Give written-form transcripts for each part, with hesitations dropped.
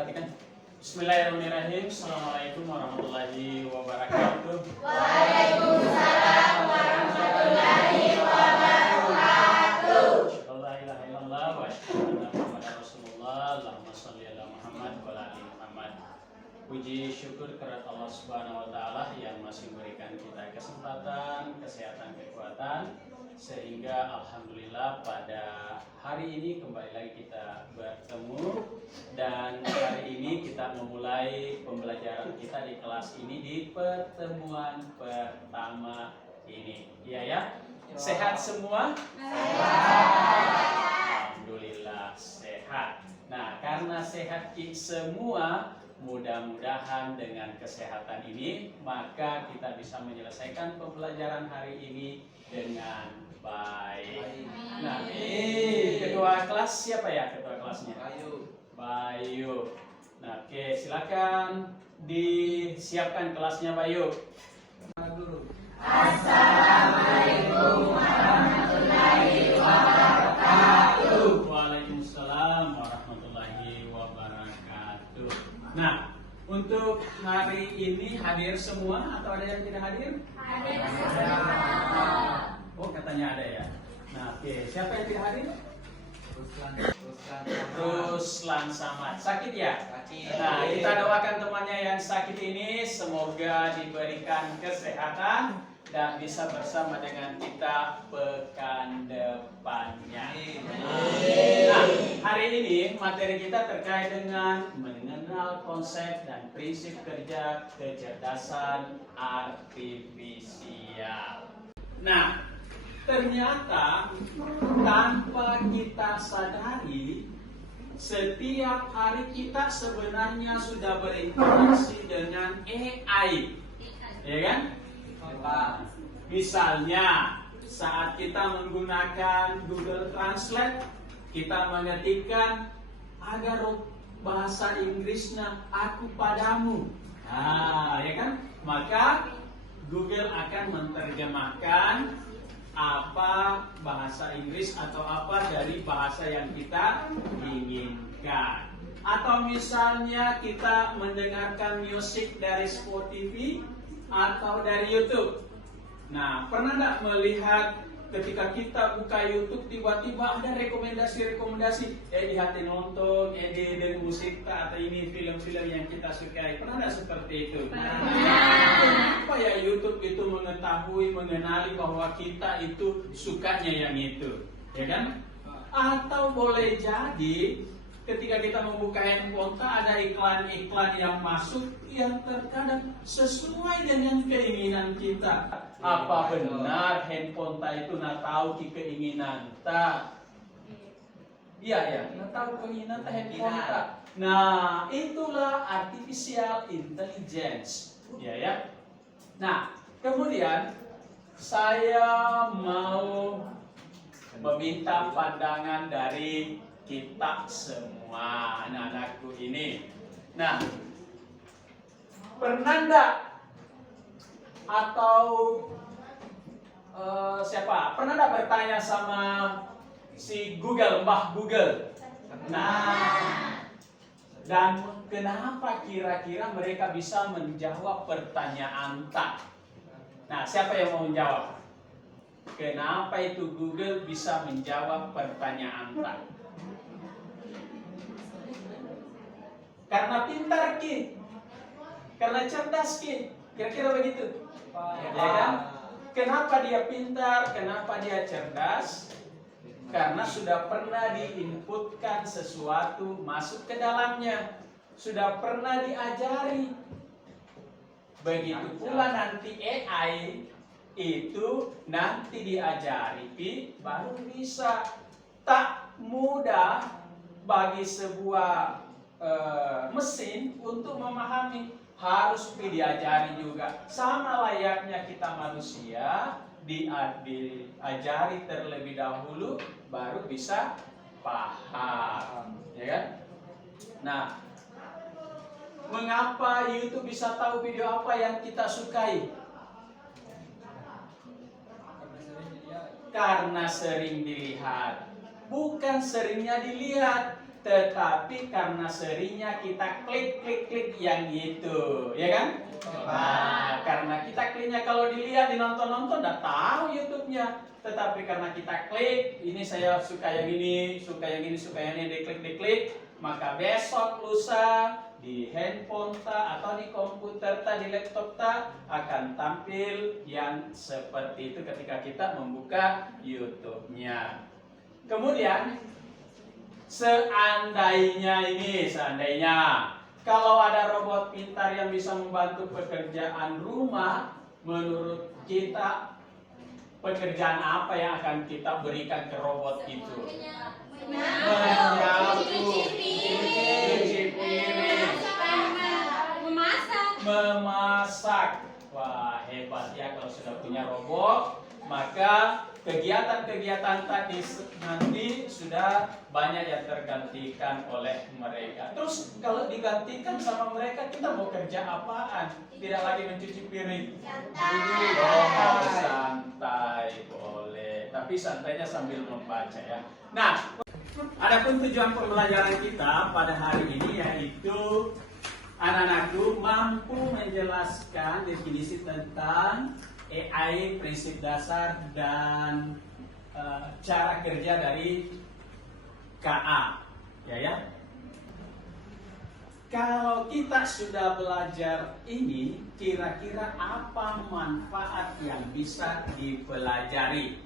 Perhatikan. Bismillahirrahmanirrahim. Assalamualaikum warahmatullahi wabarakatuh. Waalaikumsalam warahmatullahi wabarakatuh. La ilaha illallah wa asyhadu anna Muhammadar Rasulullah. Allahumma shalli ala Muhammad wa ala ali Muhammad. Puji syukur kepada Allah Subhanahu wa taala yang masih memberikan kita kesempatan, kesehatan, kekuatan sehingga alhamdulillah pada hari ini kembali lagi kita bertemu dan hari ini kita memulai pembelajaran kita di kelas ini di pertemuan pertama ini. Iya ya? Sehat semua? Alhamdulillah sehat. Nah, karena sehat semua, mudah-mudahan dengan kesehatan ini maka kita bisa menyelesaikan pembelajaran hari ini dengan baik. Nah, ketua kelas siapa ya ketua kelasnya? Bayu. Nah, oke, silakan disiapkan kelasnya Bayu. Assalamualaikum warahmatullahi wabarakatuh. Waalaikumsalam warahmatullahi wabarakatuh. Nah, untuk hari ini hadir semua atau ada yang tidak hadir? Hadir semua. Oh, katanya ada ya. Nah, oke, siapa yang tidak hadir? Ruslan Samad. Sakit ya? Sakit. Nah, kita doakan temannya yang sakit ini semoga diberikan kesehatan dan bisa bersama dengan kita pekan depannya. Nah, hari ini materi kita terkait dengan mengenal konsep dan prinsip kerja kecerdasan artifisial. Nah, ternyata tanpa kita sadari setiap hari kita sebenarnya sudah berinteraksi dengan AI, ya kan? Misalnya saat kita menggunakan Google Translate, kita mengetikkan agar bahasa Inggrisnya aku padamu, nah, ya kan? Maka Google akan menerjemahkan apa bahasa Inggris atau apa dari bahasa yang kita inginkan. Atau misalnya kita mendengarkan musik dari Spotify atau dari YouTube. Nah, pernah nggak melihat ketika kita buka YouTube tiba-tiba ada rekomendasi-rekomendasi, di hati nonton, di musik atau ini film-film yang kita sukai. Pernah nggak seperti itu? Kenapa ya YouTube itu mengetahui, mengenali bahwa kita itu sukanya yang itu, ya kan? Atau boleh jadi ketika kita membuka handphone ada iklan-iklan yang masuk yang terkadang sesuai dengan keinginan kita. Apa benar handphone itu tahu keinginan ta? Iya ya, tahu keinginan handphone ta. Nah, itulah artificial intelligence, ya. Nah, kemudian saya mau meminta pandangan dari kita semua anak-anakku ini. Nah, pernah enggak atau siapa? Pernah enggak bertanya sama si Google, Mbah Google? Nah, dan kenapa kira-kira mereka bisa menjawab pertanyaan tak? Nah, siapa yang mau menjawab? Kenapa itu Google bisa menjawab pertanyaan tak? Karena pintar ki, karena cerdas ki, kira-kira begitu. Ya kan? Kenapa dia pintar? Kenapa dia cerdas? Karena sudah pernah diinputkan sesuatu masuk ke dalamnya, sudah pernah diajari. Begitu pula nanti AI itu nanti diajari, baru bisa. Tak mudah bagi sebuah mesin untuk memahami, harus diajari juga. Sama layaknya kita manusia, diajari terlebih dahulu baru bisa paham, ya kan? Nah, mengapa YouTube bisa tahu video apa yang kita sukai? Karena sering dilihat. Bukan seringnya dilihat, tetapi karena seringnya kita klik yang itu, ya kan? Nah, karena kita kliknya, kalau dilihat, dinonton-nonton, udah tahu YouTube-nya. Tetapi karena kita klik, ini saya suka yang ini, suka yang ini, suka yang ini, diklik, maka besok lusa di handphone atau di komputer di laptop akan tampil yang seperti itu ketika kita membuka YouTube-nya. Kemudian seandainya kalau ada robot pintar yang bisa membantu pekerjaan rumah, menurut kita pekerjaan apa yang akan kita berikan ke robot itu? Menyapu, cuci piring, memasak. Wah, hebat ya kalau sudah punya robot, maka kegiatan-kegiatan tadi nanti sudah banyak yang tergantikan oleh mereka. Terus kalau digantikan sama mereka, kita mau kerja apaan? Tidak lagi mencuci piring. Santai boleh, tapi santainya sambil membaca ya. Nah, adapun tujuan pembelajaran kita pada hari ini yaitu anak-anakku mampu menjelaskan definisi tentang AI, prinsip dasar dan cara kerja dari KA, ya. Kalau kita sudah belajar ini, kira-kira apa manfaat yang bisa dipelajari?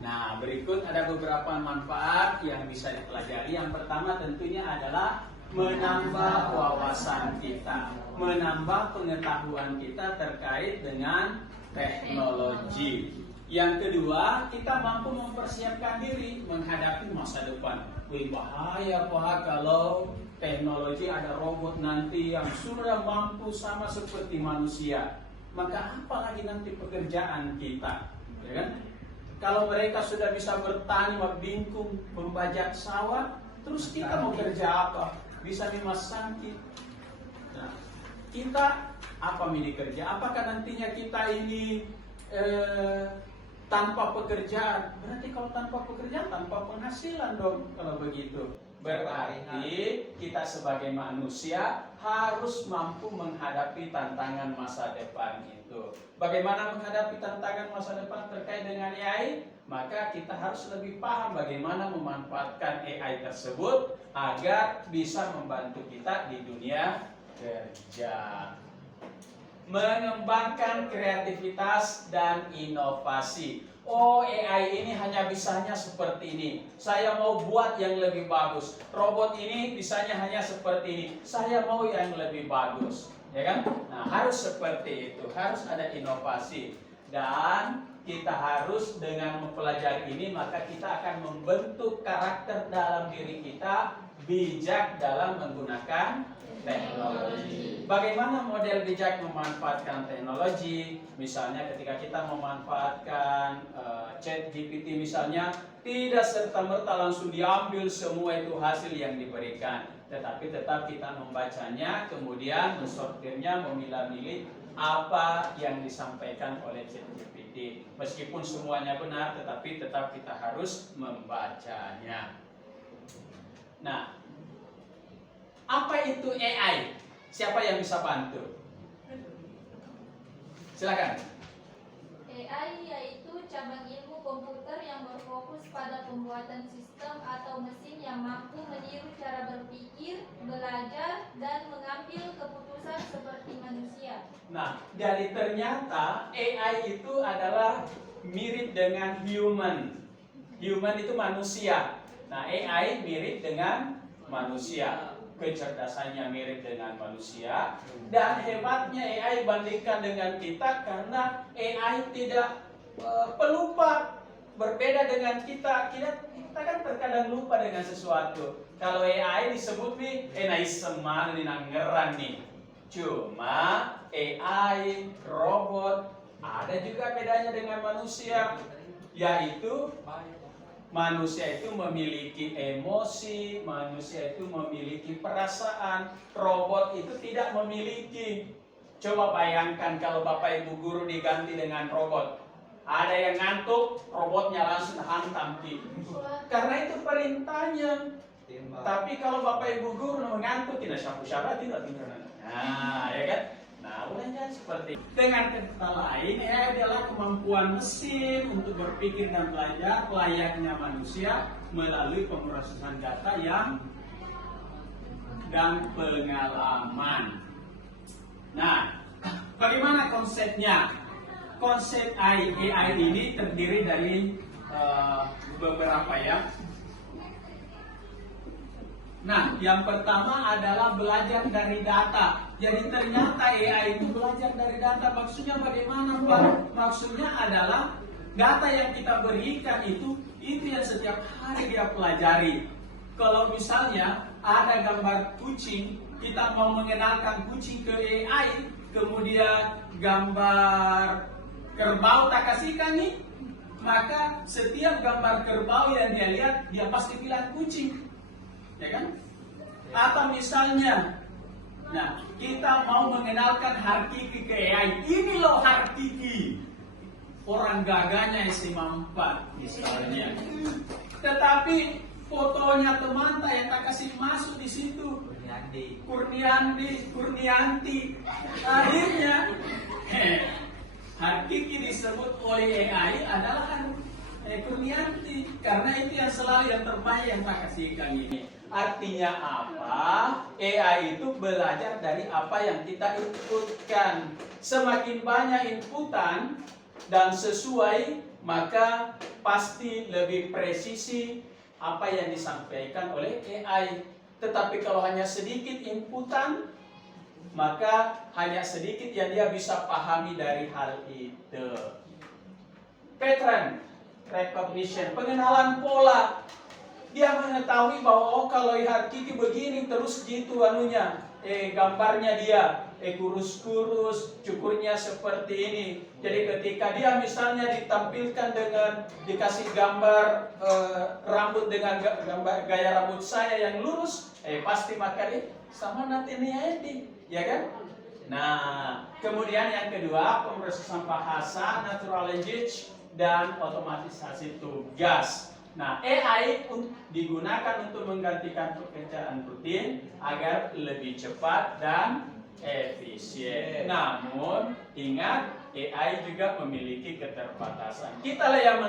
Nah, berikut ada beberapa manfaat yang bisa dipelajari. Yang pertama tentunya adalah menambah wawasan kita, menambah pengetahuan kita terkait dengan teknologi. Yang kedua, kita mampu mempersiapkan diri menghadapi masa depan. Wih, bahaya Pak kalau teknologi ada robot nanti yang sudah mampu sama seperti manusia. Maka apa lagi nanti pekerjaan kita, ya kan? Kalau mereka sudah bisa bertani, membingkung, membajak sawah, terus kita mau kerja apa? Bisa dimasangki. Nah, kita apa mini kerja? Apakah nantinya kita ini tanpa pekerjaan? Berarti kalau tanpa pekerjaan, tanpa penghasilan dong kalau begitu. Berarti kita sebagai manusia harus mampu menghadapi tantangan masa depan itu. Bagaimana menghadapi tantangan masa depan terkait dengan AI? Maka kita harus lebih paham bagaimana memanfaatkan AI tersebut agar bisa membantu kita di dunia kerja. Mengembangkan kreativitas dan inovasi. Oh, AI ini hanya bisanya seperti ini. Saya mau buat yang lebih bagus. Robot ini bisanya hanya seperti ini. Saya mau yang lebih bagus, ya kan? Nah, harus seperti itu. Harus ada inovasi. Dan kita harus dengan mempelajari ini, maka kita akan membentuk karakter dalam diri kita bijak dalam menggunakan teknologi. Bagaimana model bijak memanfaatkan teknologi? Misalnya ketika kita memanfaatkan chat GPT misalnya, tidak serta-merta langsung diambil semua itu hasil yang diberikan, tetapi tetap kita membacanya, kemudian mensortirnya, memilah-milih apa yang disampaikan oleh chat GPT. Meskipun semuanya benar, tetapi tetap kita harus membacanya. Nah, apa itu AI? Siapa yang bisa bantu? Silakan. AI yaitu cabang ilmu komputer yang berfokus pada pembuatan sistem atau mesin yang mampu meniru cara berpikir, belajar, dan mengambil keputusan seperti manusia. Nah, jadi ternyata AI itu adalah mirip dengan human. Human itu manusia. Nah, AI mirip dengan manusia. Kecerdasannya mirip dengan manusia, dan hebatnya AI bandingkan dengan kita karena AI tidak pelupa. Berbeda dengan kita kan terkadang lupa dengan sesuatu. Kalau AI disebut nih, seman ini ngeran nih. Cuma AI, robot, ada juga bedanya dengan manusia, yaitu manusia itu memiliki emosi, manusia itu memiliki perasaan, robot itu tidak memiliki. Coba bayangkan kalau Bapak Ibu guru diganti dengan robot. Ada yang ngantuk, robotnya langsung hantam. Karena itu perintahnya. Tapi kalau Bapak Ibu guru mengantuk, tidak syabu-syabu, tidak tidur. Nah, ya kan? Nah, mulanya seperti itu. Dengan kata lain, AI adalah kemampuan mesin untuk berpikir dan belajar layaknya manusia melalui pemrosesan data dan pengalaman. Nah, bagaimana konsepnya? Konsep AI ini terdiri dari beberapa ya. Nah, yang pertama adalah belajar dari data. Jadi ternyata AI itu belajar dari data. Maksudnya bagaimana, Pak? Maksudnya adalah data yang kita berikan itu yang setiap hari dia pelajari. Kalau misalnya ada gambar kucing, kita mau mengenalkan kucing ke AI, kemudian gambar kerbau tak kasihkan nih, maka setiap gambar kerbau yang dia lihat, dia pasti bilang kucing. Ya kan? Atau misalnya, nah kita mau mengenalkan Harkiki ke AI. Ini loh Harkiki, orang gagahnya SMA 4 misalnya. Tetapi fotonya teman yang tak kasih masuk di situ, Kurnianti. Akhirnya Harkiki disebut oleh AI adalah Kurnianti, karena itu yang selalu yang terbaik yang tak kasihkan ini. Artinya apa? AI itu belajar dari apa yang kita inputkan. Semakin banyak inputan dan sesuai, maka pasti lebih presisi apa yang disampaikan oleh AI. Tetapi kalau hanya sedikit inputan, maka hanya sedikit yang dia bisa pahami dari hal itu. Pattern recognition, pengenalan pola. Dia mengetahui bahwa kalau Harkiki begini terus gitu anunya, gambarnya dia, kurus-kurus, cukurnya seperti ini. Jadi ketika dia misalnya ditampilkan dengan dikasih gambar rambut dengan gambar gaya rambut saya yang lurus, pasti maka sama nanti ini, ya kan? Nah, kemudian yang kedua, pemrosesan bahasa, natural language, dan otomatisasi tugas. Nah, AI digunakan untuk menggantikan pekerjaan rutin agar lebih cepat dan efisien. Namun, ingat, AI juga memiliki keterbatasan. Kitalah yang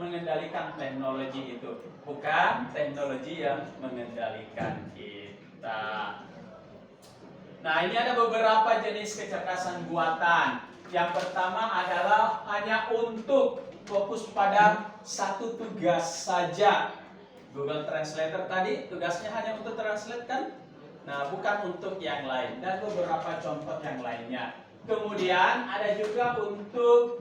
mengendalikan teknologi itu, bukan teknologi yang mengendalikan kita. Nah, ini ada beberapa jenis kecerdasan buatan. Yang pertama adalah hanya untuk fokus pada satu tugas saja. Google Translator tadi tugasnya hanya untuk translate kan? Nah, bukan untuk yang lain. Dan beberapa contoh yang lainnya. Kemudian ada juga untuk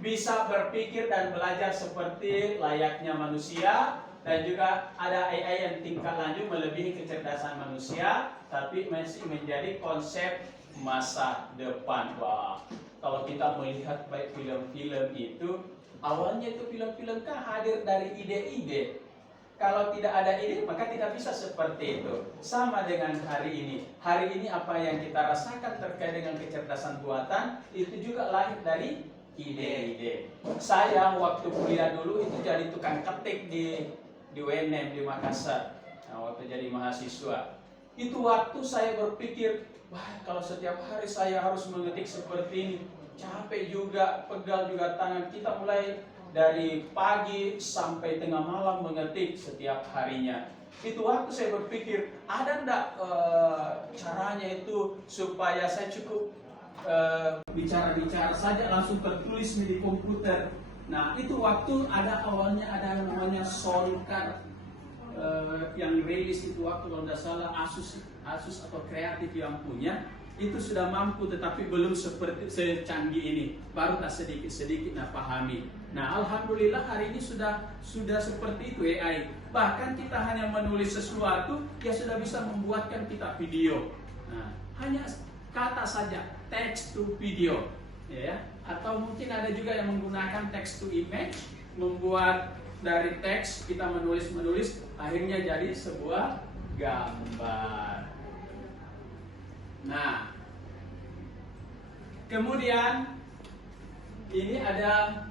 bisa berpikir dan belajar seperti layaknya manusia. Dan juga ada AI yang tingkat lanjut melebihi kecerdasan manusia, tapi masih menjadi konsep masa depan. Wah, kalau kita melihat baik film-film itu, awalnya itu film-film kan hadir dari ide-ide. Kalau tidak ada ide, maka tidak bisa seperti itu. Sama dengan hari ini. Hari ini apa yang kita rasakan terkait dengan kecerdasan buatan, itu juga lahir dari ide-ide. Saya waktu kuliah dulu itu jadi tukang ketik di UNM di Makassar. Nah, waktu jadi mahasiswa. Itu waktu saya berpikir, wah, kalau setiap hari saya harus mengetik seperti ini, capek juga, pegal juga tangan. Kita mulai dari pagi sampai tengah malam mengetik setiap harinya. Itu waktu saya berpikir, ada enggak caranya itu supaya saya cukup bicara-bicara saja langsung tertulis di komputer. Nah, itu waktu awalnya ada yang namanya Soundcard yang rilis itu waktu kalau tidak salah Asus atau Kreatif yang punya, itu sudah mampu tetapi belum seperti secanggih ini, baru tak sedikit-sedikit pahami. Nah, alhamdulillah hari ini sudah seperti itu AI. Bahkan kita hanya menulis sesuatu, ya sudah bisa membuatkan kita video. Nah, hanya kata saja, text to video, ya. Atau mungkin ada juga yang menggunakan text to image, membuat dari teks kita menulis akhirnya jadi sebuah gambar. Nah, kemudian ini ada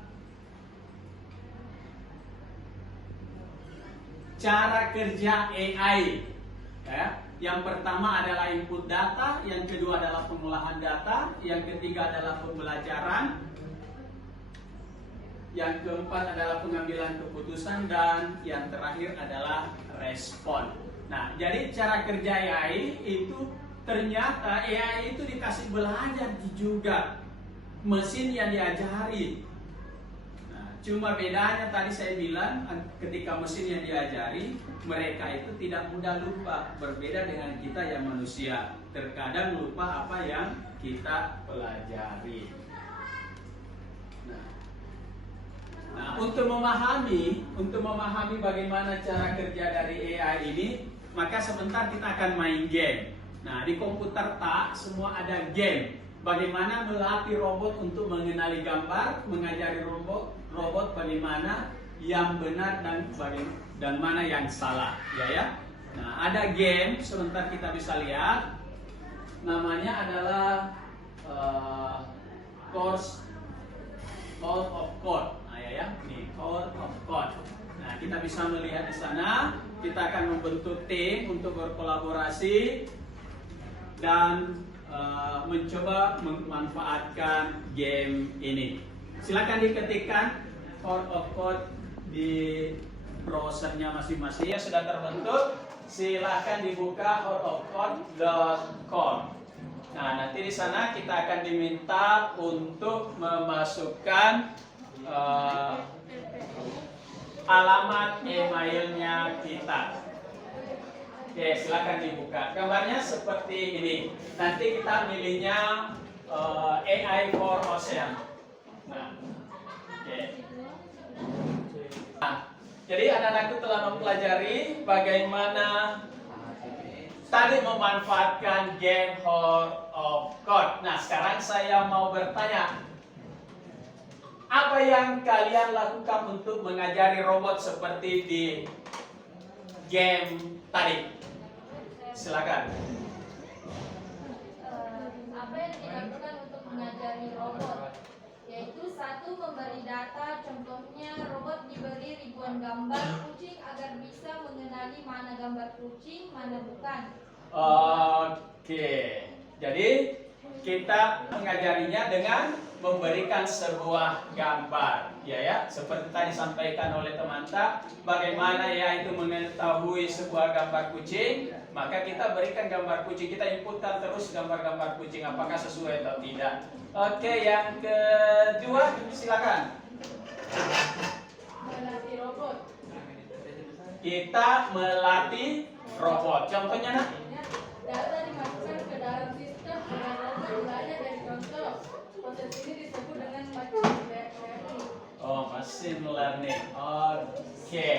cara kerja AI. Ya. Yang pertama adalah input data, yang kedua adalah pengolahan data, yang ketiga adalah pembelajaran, yang keempat adalah pengambilan keputusan, dan yang terakhir adalah respon. Nah, jadi cara kerja AI itu ternyata AI itu dikasih belajar juga, mesin yang diajari. Cuma bedanya tadi saya bilang ketika mesin yang diajari, mereka itu tidak mudah lupa. Berbeda dengan kita yang manusia, terkadang lupa apa yang kita pelajari. Nah, untuk memahami bagaimana cara kerja dari AI ini, maka sebentar kita akan main game. Nah, di komputer tak semua ada game. Bagaimana melatih robot untuk mengenali gambar, mengajari robot bagaimana yang benar dan mana yang salah, ya. Nah, ada game sebentar kita bisa lihat. Namanya adalah Course of Code. Nah, ya, ini Course of Code. Nah, kita bisa melihat di sana. Kita akan membentuk tim untuk berkolaborasi dan mencoba memanfaatkan game ini. Silakan diketikkan Course of Code di browsernya masing-masing. Yang sudah terbentuk, silakan dibuka courseofcode.com. Nah, nanti di sana kita akan diminta untuk memasukkan alamat emailnya kita. Oke, silakan dibuka. Gambarnya seperti ini. Nanti kita milihnya AI for Ocean. Nah, oke. Nah, jadi anak-anakku telah mempelajari bagaimana tadi memanfaatkan game Course of Code. Nah, sekarang saya mau bertanya, apa yang kalian lakukan untuk mengajari robot seperti di game tadi? Silakan. Apa yang dilakukan untuk mengajari robot? Yaitu satu, memberi data. Contohnya robot diberi ribuan gambar kucing agar bisa mengenali mana gambar kucing, mana bukan. Oke. Jadi kita mengajarinya dengan memberikan sebuah gambar, ya. Seperti tadi disampaikan oleh teman-teman, bagaimana ya itu mengetahui sebuah gambar kucing, maka kita berikan gambar kucing, kita inputkan terus gambar-gambar kucing apakah sesuai atau tidak. Oke, yang kedua silakan. Melatih robot. Kita melatih robot. Contohnya nak? Data dimasukkan ke dalam sistem dengan robot belajar dari contoh. Proses ini disebut dengan machine learning. Oh, machine learning. Oke.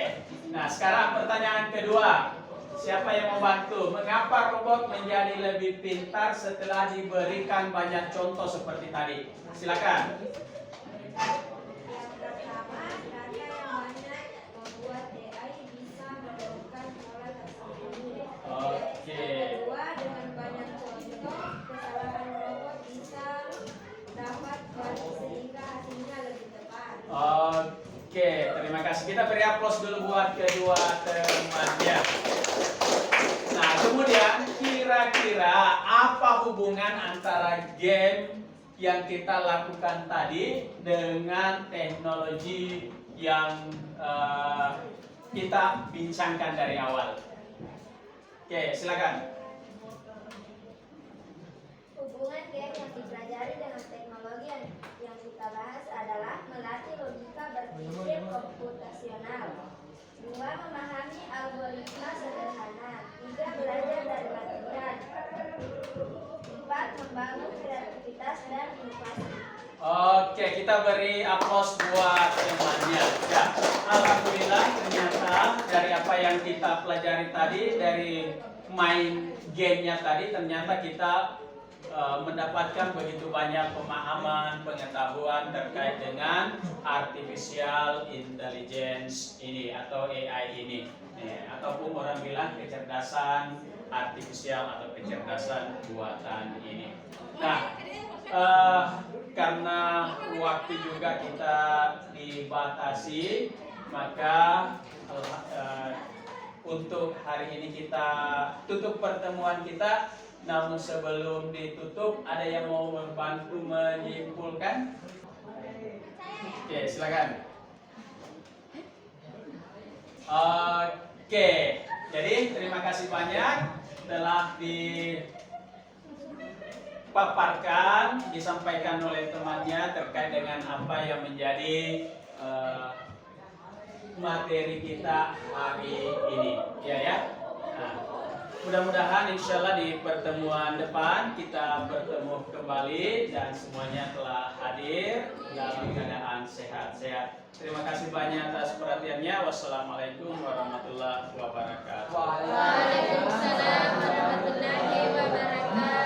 Nah, sekarang pertanyaan kedua. Siapa yang mau bantu? Mengapa robot menjadi lebih pintar setelah diberikan banyak contoh seperti tadi? Silakan. Yang pertama, data yang banyak membuat AI bisa menemukan pola tersembunyi. Oke. Yang kedua, dengan banyak contoh, kesalahan robot bisa dapat balik sehingga hasilnya lebih tepat. Oke, terima kasih. Kita beri aplaus dulu buat kedua temannya. Nah, kemudian kira-kira apa hubungan antara game yang kita lakukan tadi dengan teknologi yang kita bincangkan dari awal? Oke, silakan. Hubungan game yang dipelajari dengan teknologi yang kita bahas adalah melatih logika berpikir komputasional. 2. Memahami algoritma sederhana. 3. Belajar dari latihan. 4. Membangun kreativitas dan inovasi. Oke, kita beri aplaus buat temannya. Ya, alhamdulillah ternyata dari apa yang kita pelajari tadi, dari main gamenya tadi, ternyata kita mendapatkan begitu banyak pemahaman, pengetahuan terkait dengan artificial intelligence ini atau AI ini, ataupun orang bilang kecerdasan artifisial atau kecerdasan buatan ini. Nah, karena waktu juga kita dibatasi, maka untuk hari ini kita tutup pertemuan kita. Namun sebelum ditutup, ada yang mau membantu menyimpulkan? Oke, silakan. Oke, jadi terima kasih banyak telah dipaparkan, disampaikan oleh temannya terkait dengan apa yang menjadi materi kita hari ini, ya. Nah, mudah-mudahan insya Allah di pertemuan depan kita bertemu kembali dan semuanya telah hadir dalam keadaan sehat-sehat. Terima kasih banyak atas perhatiannya. Wassalamualaikum warahmatullahi wabarakatuh. Waalaikumsalam warahmatullahi wabarakatuh.